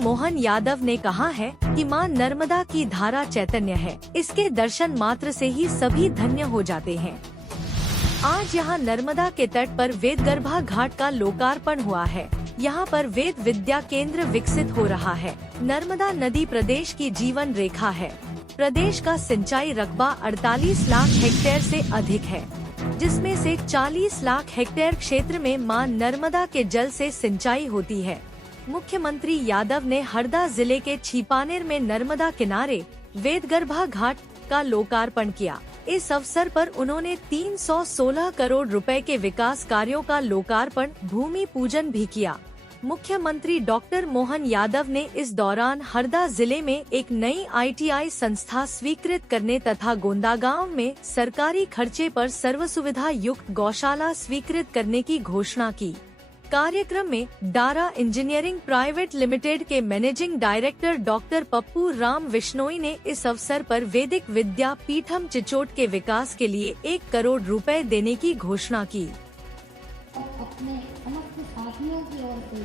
मोहन यादव ने कहा है कि मां नर्मदा की धारा चैतन्य है। इसके दर्शन मात्र से ही सभी धन्य हो जाते हैं। आज यहां नर्मदा के तट पर वेदगर्भा घाट का लोकार्पण हुआ है। यहां पर वेद विद्या केंद्र विकसित हो रहा है। नर्मदा नदी प्रदेश की जीवन रेखा है। प्रदेश का सिंचाई रकबा 48 लाख हेक्टेयर से अधिक है, जिसमें से 40 लाख हेक्टेयर क्षेत्र में मां नर्मदा के जल से सिंचाई होती है। मुख्यमंत्री यादव ने हरदा जिले के छिपानेर में नर्मदा किनारे वेदगर्भा घाट का लोकार्पण किया। इस अवसर पर उन्होंने 316 करोड़ रुपए के विकास कार्यों का लोकार्पण भूमि पूजन भी किया। मुख्यमंत्री डॉक्टर मोहन यादव ने इस दौरान हरदा जिले में एक नई ITI संस्था स्वीकृत करने तथा गोंदागांव में सरकारी खर्चे पर सर्वसुविधा युक्त गौशाला स्वीकृत करने की घोषणा की। कार्यक्रम में डारा इंजीनियरिंग प्राइवेट लिमिटेड के managing director doctor Pappu Ram Vishnoi ने इस अवसर पर वैदिक विद्या पीठम चिचोट के विकास के लिए 1 करोड़ रुपए देने की घोषणा की। अपने समस्त साथियों की ओर से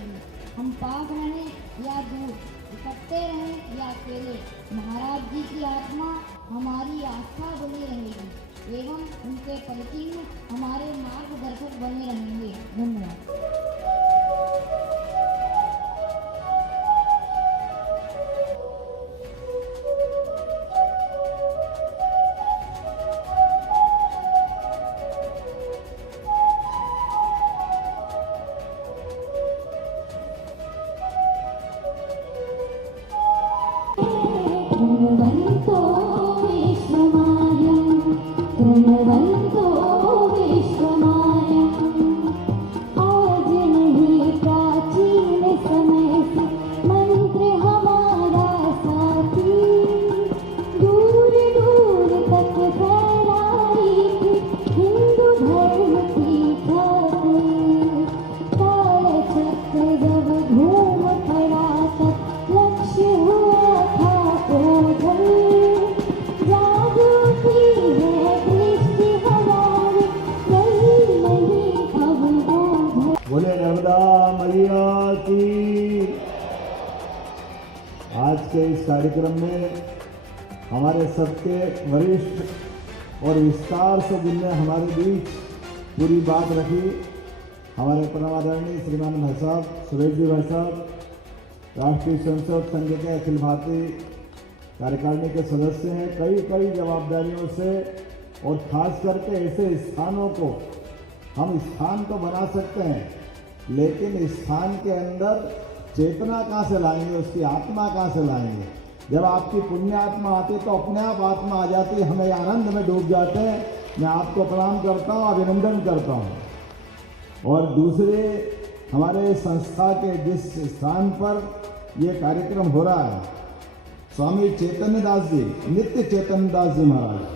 हम पास रहें या दूर, इकट्ठे रहें या अकेले, महाराज जी की आत्मा हमारी आस्था बनी रहेगी एवं उनके परिचिन हमारे मार्गदर्शक बने रहेंगे। धन्यवाद। बोले नर्मदा मैया की। आज के इस कार्यक्रम में हमारे सबके वरिष्ठ और विस्तार से जिनने हमारे बीच पूरी बात रखी, हमारे परम आदरणीय श्रीमान भाई साहब, सुरेश जी भाई साहब, राष्ट्रीय स्वयंसेवक संघ के अखिल भारतीय कार्यकारिणी के सदस्य हैं। कई जवाबदारियों से और खास करके ऐसे स्थानों को हम स्थान तो बना सकते हैं, लेकिन स्थान के अंदर चेतना कहाँ से लाएंगे, उसकी आत्मा कहाँ से लाएंगे। जब आपकी पुण्य आत्मा आती तो अपने आप आत्मा आ जाती है, हमें आनंद में डूब जाते हैं। मैं आपको प्रणाम करता हूँ, अभिनंदन करता हूँ। और दूसरे हमारे संस्था के जिस स्थान पर ये कार्यक्रम हो रहा है, स्वामी चैतन्य दास जी, नित्य चैतन्य दास जी महाराज,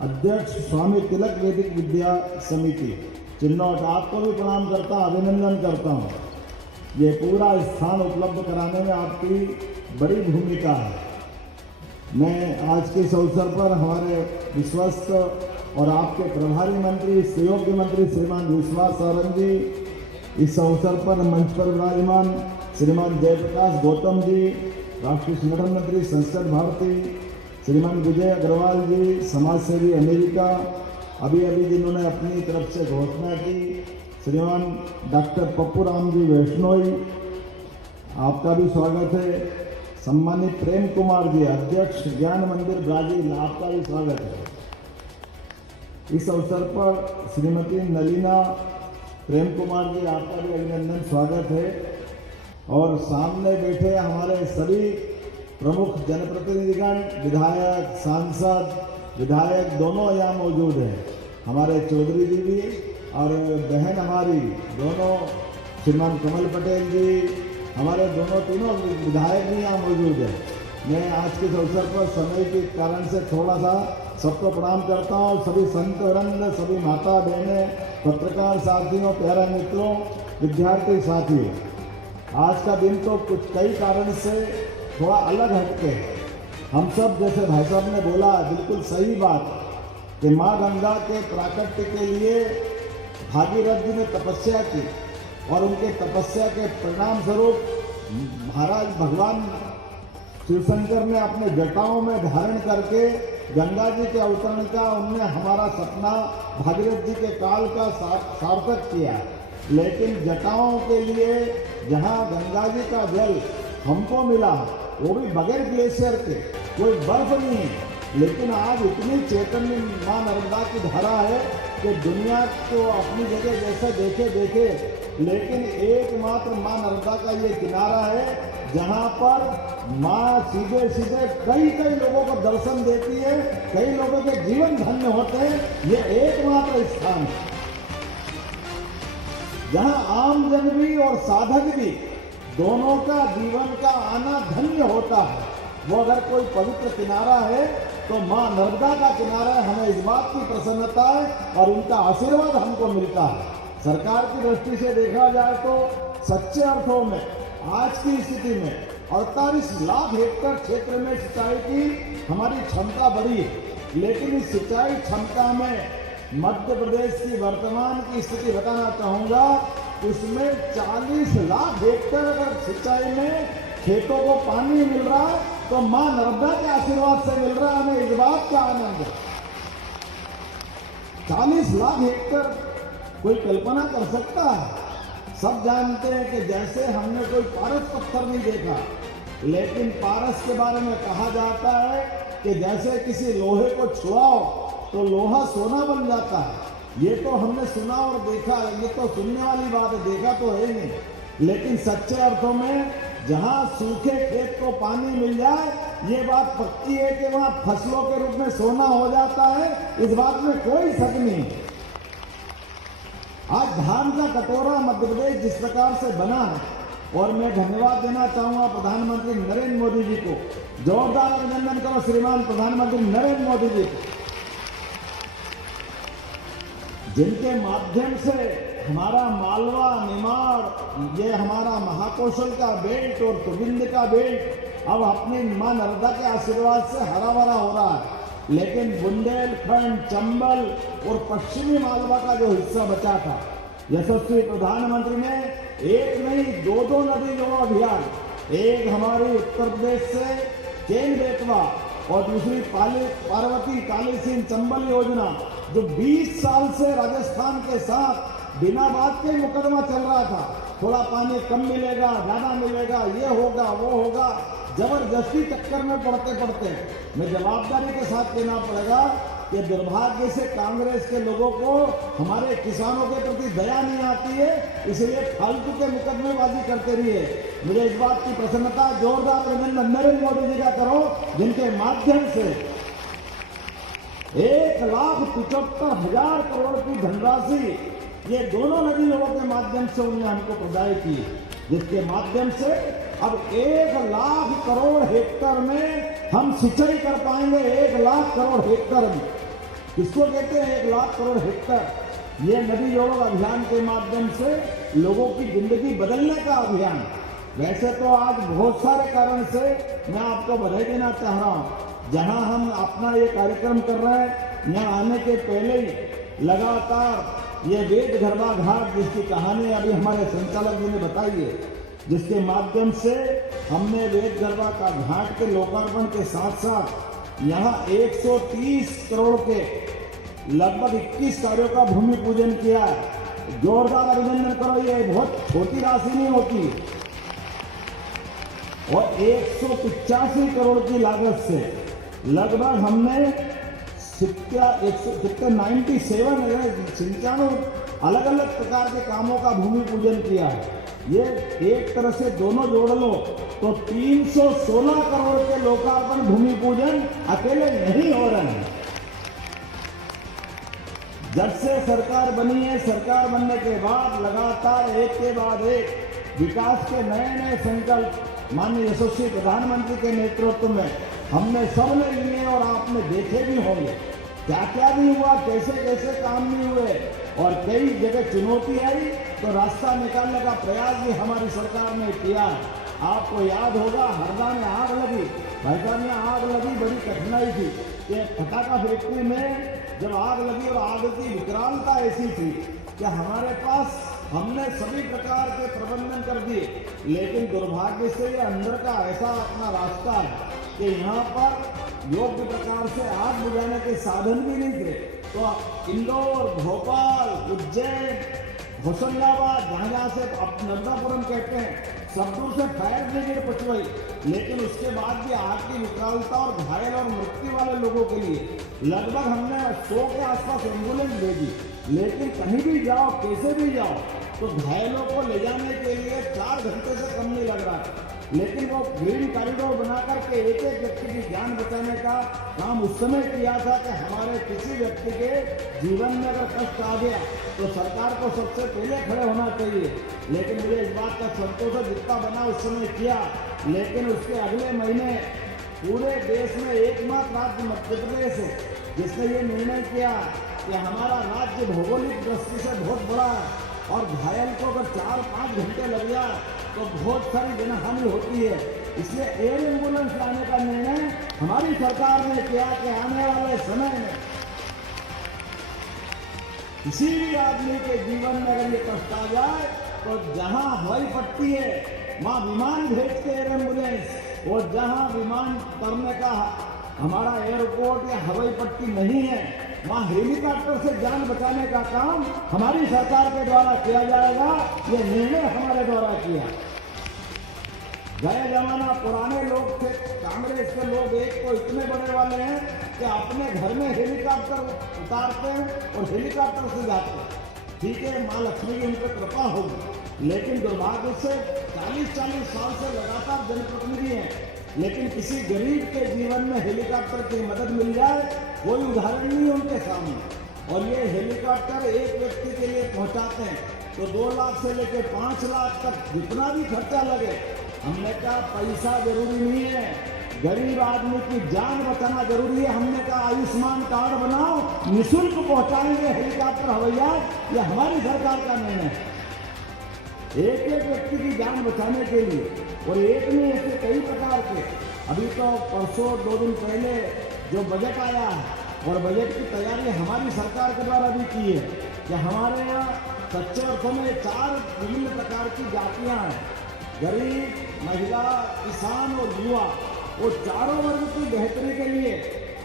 अध्यक्ष स्वामी तिलक वैदिक विद्या समिति चिन्नौट, आपको भी प्रणाम करता हूँ, अभिनंदन करता हूँ। ये पूरा स्थान उपलब्ध कराने में आपकी बड़ी भूमिका है। मैं आज के इस अवसर पर हमारे विश्वस्त और आपके प्रभारी मंत्री, सहयोगी मंत्री श्रीमान विश्वास सारंग जी, इस अवसर पर मंच पर विराजमान श्रीमान जयप्रकाश गौतम जी, राष्ट्रीय संगठन मंत्री संस्कृत भारती श्रीमान विजय अग्रवाल जी, समाजसेवी अमेरिका, अभी जिन्होंने अपनी तरफ से घोषणा की, श्रीमान डॉक्टर पप्पू राम जी वैष्णोई, आपका भी स्वागत है। सम्मानित प्रेम कुमार जी, अध्यक्ष ज्ञान मंदिर ब्राजील, आपका भी स्वागत है। इस अवसर पर श्रीमती नलिना प्रेम कुमार जी, आपका भी अभिनंदन, स्वागत है। और सामने बैठे हमारे सभी प्रमुख जनप्रतिनिधिगण, विधायक, सांसद, विधायक दोनों यहाँ मौजूद हैं। हमारे चौधरी जी भी और बहन हमारी दोनों श्रीमान कमल पटेल जी, हमारे तीनों विधायक भी यहाँ मौजूद हैं। मैं आज के अवसर पर समय के कारण से थोड़ा सा सबको प्रणाम करता हूँ। सभी संत वृंद, सभी माता बहनें, पत्रकार साथियों, प्यारे मित्रों, विद्यार्थी साथियों, आज का दिन तो कई कारण से थोड़ा अलग हटके है। हम सब, जैसे भाई साहब ने बोला, बिल्कुल सही बात कि माँ गंगा के प्राकट्य के लिए भागीरथ जी ने तपस्या की और उनके तपस्या के परिणाम स्वरूप महाराज भगवान शिवशंकर ने अपने जटाओं में धारण करके गंगा जी के अवतरण का उनने हमारा सपना भागीरथ जी के काल का सार्थक किया। लेकिन जटाओं के लिए जहाँ गंगा जी का जल हमको मिला वो भी बगैर ग्लेशियर के, कोई बर्फ नहीं है, लेकिन आज इतनी चैतन्य माँ नर्मदा की धारा है कि दुनिया को अपनी जगह जैसे देखे, लेकिन एकमात्र माँ नर्मदा का ये किनारा है जहाँ पर माँ सीधे कई लोगों को दर्शन देती है, कई लोगों के जीवन धन्य होते हैं। ये एकमात्र स्थान है जहाँ आम जन भी और साधक भी दोनों का जीवन का आना धन्य होता है। वो अगर कोई पवित्र किनारा है तो माँ नर्मदा का किनारा है। हमें इस बात की प्रसन्नता है और उनका आशीर्वाद हमको मिलता है। सरकार की दृष्टि से देखा जाए तो सच्चे अर्थों में आज की स्थिति में 48 लाख हेक्टेयर क्षेत्र में सिंचाई की हमारी क्षमता बढ़ी है, लेकिन इस सिंचाई क्षमता में मध्य प्रदेश की वर्तमान की स्थिति बताना चाहूंगा। उसमें 40 लाख हेक्टेयर अगर सिंचाई में खेतों को पानी मिल रहा है तो माँ नर्मदा के आशीर्वाद से मिल रहा है। हमें इस बात का आनंद है। 40 लाख हेक्टेयर कोई कल्पना कर सकता है? सब जानते हैं कि जैसे हमने कोई पारस पत्थर नहीं देखा, लेकिन पारस के बारे में कहा जाता है कि जैसे किसी लोहे को छुआओ तो लोहा सोना बन जाता है। ये तो हमने सुना और देखा, ये तो सुनने वाली बात है, देखा तो है नहीं। लेकिन सच्चे अर्थों में जहाँ सूखे खेत को पानी मिल जाए, ये बात पक्की है कि वहाँ फसलों के रूप में सोना हो जाता है। इस बात में कोई शक नहीं। आज धान का कटोरा मध्य प्रदेश जिस प्रकार से बना है, और मैं धन्यवाद देना चाहूंगा प्रधानमंत्री नरेंद्र मोदी जी को। जोरदार अभिनंदन करो श्रीमान प्रधानमंत्री नरेंद्र मोदी जी को, जिनके माध्यम से हमारा मालवा, निमाड़, ये हमारा महाकौशल का बेल्ट और तुगिंद का बेल्ट अब अपनी मां नर्मदा के आशीर्वाद से हरा भरा हो रहा है। लेकिन बुंदेलखंड, चंबल और पश्चिमी मालवा का जो हिस्सा बचा था, यशस्वी प्रधानमंत्री ने एक नहीं दो नदी जोड़ो अभियान, एक हमारी उत्तर प्रदेश से केन बेतवा और दूसरी पार्वती काली सिंह चंबल योजना, जो 20 साल से राजस्थान के साथ बिना बात के मुकदमा चल रहा था। थोड़ा पानी कम मिलेगा, ज्यादा मिलेगा, ये होगा वो होगा, जबरदस्ती चक्कर में पड़ते मैं जवाबदारी के साथ कहना पड़ेगा कि दुर्भाग्य से कांग्रेस के लोगों को हमारे किसानों के प्रति दया नहीं आती है, इसलिए फालतू के मुकदमेबाजी करते रहिए। मुझे इस बात की प्रसन्नता, जोरदार अभिनंदन नरेंद्र मोदी जी का करो, जिनके माध्यम से 1,75,000 करोड़ की धनराशि ये दोनों नदी जोड़ों के माध्यम से उन्होंने हमको प्रदान की, जिसके माध्यम से अब 1 लाख करोड़ हेक्टेयर में हम सिंचाई कर पाएंगे। 1 लाख करोड़ हेक्टेयर में, किसको कहते हैं 1 लाख करोड़ हेक्टेयर? ये नदी जोड़ो अभियान के माध्यम से लोगों की जिंदगी बदलने का अभियान। वैसे तो आज बहुत सारे कारण से मैं आपको बधाई देना चाह रहा हूँ। जहाँ हम अपना ये कार्यक्रम कर रहे हैं, यहाँ आने के पहले ही लगातार ये वेद गरबा घाट, जिसकी कहानी अभी हमारे संचालक जी ने बताई है, जिसके माध्यम से हमने वेद गरबा का घाट के लोकार्पण के साथ साथ यहाँ 130 करोड़ के लगभग 21 कार्यों का भूमि पूजन किया है। जोरदार अभिनंदन करो, ये बहुत छोटी राशि नहीं होती। और 185 करोड़ की लागत से लगभग हमने 97 अलग अलग प्रकार के कामों का भूमि पूजन किया है। ये एक तरह से दोनों जोड़ लो तो 316 करोड़ के लोकार्पण भूमि पूजन अकेले नहीं हो रहे हैं। जब से सरकार बनी है, सरकार बनने के बाद लगातार एक के बाद एक विकास के नए नए संकल्प माननीय यशस्वी प्रधानमंत्री के नेतृत्व में हमने सबने लिए और आपने देखे भी होंगे क्या क्या नहीं हुआ, कैसे कैसे काम नहीं हुए, और कई जगह चुनौती आई तो रास्ता निकालने का प्रयास भी हमारी सरकार ने किया। आपको याद होगा हरदा में आग लगी, भाई साहब में आग लगी, बड़ी कठिनाई थी कि फटाका फैक्ट्री में जब आग लगी और आग की विकरालता ऐसी थी कि हमारे पास हमने सभी प्रकार के प्रबंधन कर दिए, लेकिन दुर्भाग्य से ये अंदर का ऐसा अपना रास्ता है कि यहाँ पर योग्य प्रकार से आग बुझाने के साधन भी नहीं थे। तो इंदौर, भोपाल, उज्जैन, होशंगाबाद, जहाँ से नर्मदापुरम कहते हैं, सब दूर से फायर ब्रिगेड पहुंचवाई, लेकिन उसके बाद भी आग की विकरालता और घायल और मृत्यु वाले लोगों के लिए लगभग हमने 100 के आसपास एम्बुलेंस भेजी। लेकिन कहीं भी जाओ, कैसे भी जाओ, तो घायलों को ले जाने के लिए 4 घंटे से कम नहीं लग रहा है। लेकिन वो ग्रीन कॉरिडोर बना करके एक एक व्यक्ति की जान बचाने का काम उस समय किया था कि हमारे किसी व्यक्ति के जीवन में अगर कष्ट आ गया तो सरकार को सबसे पहले खड़े होना चाहिए। लेकिन मुझे इस बात का संतोष है, जितना बना उस समय किया। लेकिन उसके अगले महीने पूरे देश में एकमात्र राज्य मध्य प्रदेश है जिसने ये निर्णय किया कि हमारा राज्य भौगोलिक दृष्टि से बहुत बड़ा है और घायल को अगर 4-5 घंटे लग जाए तो बहुत सारी जनहानि होती है। इसलिए एयर एम्बुलेंस लाने का निर्णय हमारी सरकार ने किया कि आने वाले समय में किसी भी आदमी के जीवन में अगर ये कष्ट आ जाए तो जहां हवाई पट्टी है वहां विमान भेजते एयर एम्बुलेंस, और जहां विमान करने का हमारा एयरपोर्ट या हवाई पट्टी नहीं है वहां हेलीकॉप्टर से जान बचाने का काम हमारी सरकार के द्वारा किया जाएगा। ये निर्णय हमारे द्वारा किया। गए जमाना पुराने लोग थे, कांग्रेस के लोग एक तो इतने बड़े वाले हैं कि अपने घर में हेलीकॉप्टर उतारते हैं और हेलीकॉप्टर से जाते हैं। ठीक है, माँ लक्ष्मी की उन पर कृपा होगी, लेकिन दुर्भाग्य से 40-40 साल से लगातार जनप्रतिनिधि हैं, लेकिन किसी गरीब के जीवन में हेलीकॉप्टर की मदद मिल जाए कोई उदाहरण नहीं उनके सामने। और ये हेलीकॉप्टर एक व्यक्ति के लिए पहुंचाते हैं तो 2 लाख से लेकर 5 लाख तक जितना भी खर्चा लगे, हमने कहा पैसा जरूरी नहीं है, गरीब आदमी की जान बचाना जरूरी है। हमने कहा आयुष्मान कार्ड बनाओ, निःशुल्क पहुंचाएंगे हेलीकॉप्टर हवाई। यह हमारी सरकार का निर्णय है, एक एक व्यक्ति की जान बचाने के लिए। और एक नहीं, ऐसे कई प्रकार के। अभी तो परसों 2 दिन पहले जो बजट आया है और बजट की तैयारी हमारी सरकार के द्वारा भी की है कि हमारे यहाँ सच्चे अर्थों में 4 विभिन्न प्रकार की जातियाँ हैं, गरीब, महिला, किसान और युवा। वो चारों वर्ग की बेहतरी के लिए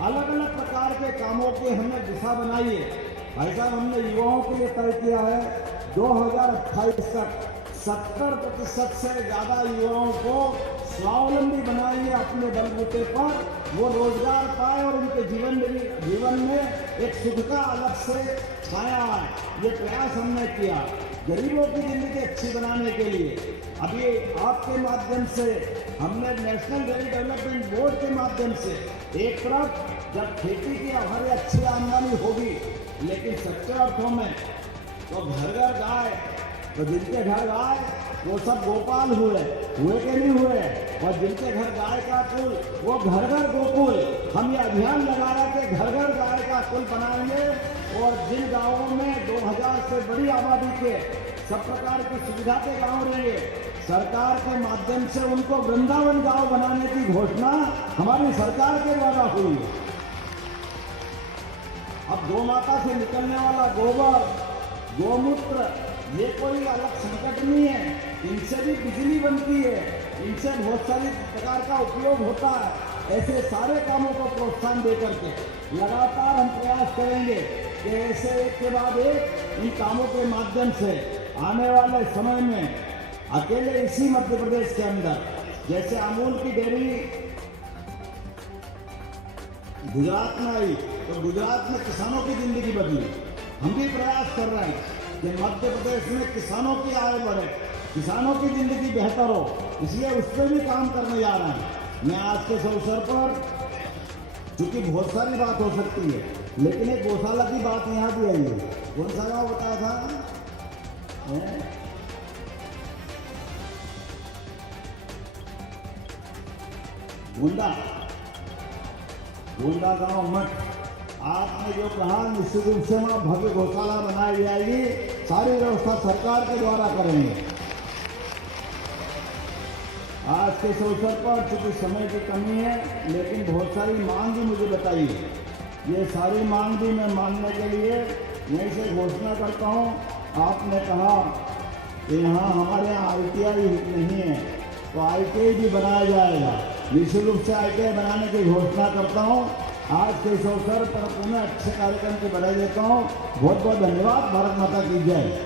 अलग अलग प्रकार के कामों की हमने दिशा बनाई है। भाई साहब, हमने युवाओं के लिए तय किया है 2028 तक 70% से ज़्यादा युवाओं को स्वावलंबी बनाएंगे, अपने बलबूते पर वो रोजगार पाए और उनके जीवन में एक सुख का अलग से छाया आए। ये प्रयास हमने किया गरीबों की जिंदगी अच्छी बनाने के लिए। अभी आपके माध्यम से हमने नेशनल डेयरी डेवलपमेंट बोर्ड के माध्यम से एक तरफ जब खेती की हमारी अच्छी आमदनी होगी, लेकिन सच्चे अर्थों में तो घर घर गाय, तो जिनके घर गाय वो सब गोपाल हुए के नहीं हुए, और जिनके घर गाय का कुल वो घर घर गोकुल। हम ये अभियान लगा रहे थे घर घर गाय का कुल बनाएंगे, और जिन गांवों में 2000 से बड़ी आबादी के सब प्रकार की सुविधा के गांव रहेंगे, सरकार के माध्यम से उनको वृंदावन गांव बनाने की घोषणा हमारी सरकार के द्वारा हुई। अब गौ माता से निकलने वाला गोबर, गोमूत्र, ये कोई अलग संकट नहीं है, इनसे भी बिजली बनती है, इनसे बहुत सारी प्रकार का उपयोग होता है। ऐसे सारे कामों को प्रोत्साहन दे करके लगातार हम प्रयास करेंगे कि ऐसे एक के बाद एक इन कामों के माध्यम से आने वाले समय में अकेले इसी मध्य प्रदेश के अंदर जैसे अमूल की डेयरी गुजरात में आई तो गुजरात में किसानों की जिंदगी बदली। हम भी प्रयास कर रहे हैं कि मध्य प्रदेश में किसानों की आय बढ़े, किसानों की जिंदगी बेहतर हो, इसलिए उस पर भी काम करने जा रहे हैं। मैं आज के अवसर पर, चूंकि बहुत सारी बात हो सकती है, लेकिन एक गौशाला की बात यहाँ भी आई है। कौन सा गाँव बताया था? गोंडा गांव मठ। आपने जो कहा निश्चित रूप से वहाँ भव्य गौशाला बनाई जाएगी, सारी व्यवस्था सरकार के द्वारा करेंगे। आज के अवसर पर चूंकि समय की कमी है, लेकिन बहुत सारी मांग भी मुझे बताई है। ये सारी मांग भी मैं मानने के लिए यहीं से घोषणा करता हूँ आपने कहा कि यहाँ हमारे यहाँ ITI नहीं है, तो ITI भी बनाया जाएगा। निश्चित रूप से ITI बनाने की घोषणा करता हूँ। आज के इस अवसर पर पुनः अच्छे कार्यक्रम की बधाई देता हूँ। बहुत बहुत धन्यवाद। भारत माता की जय।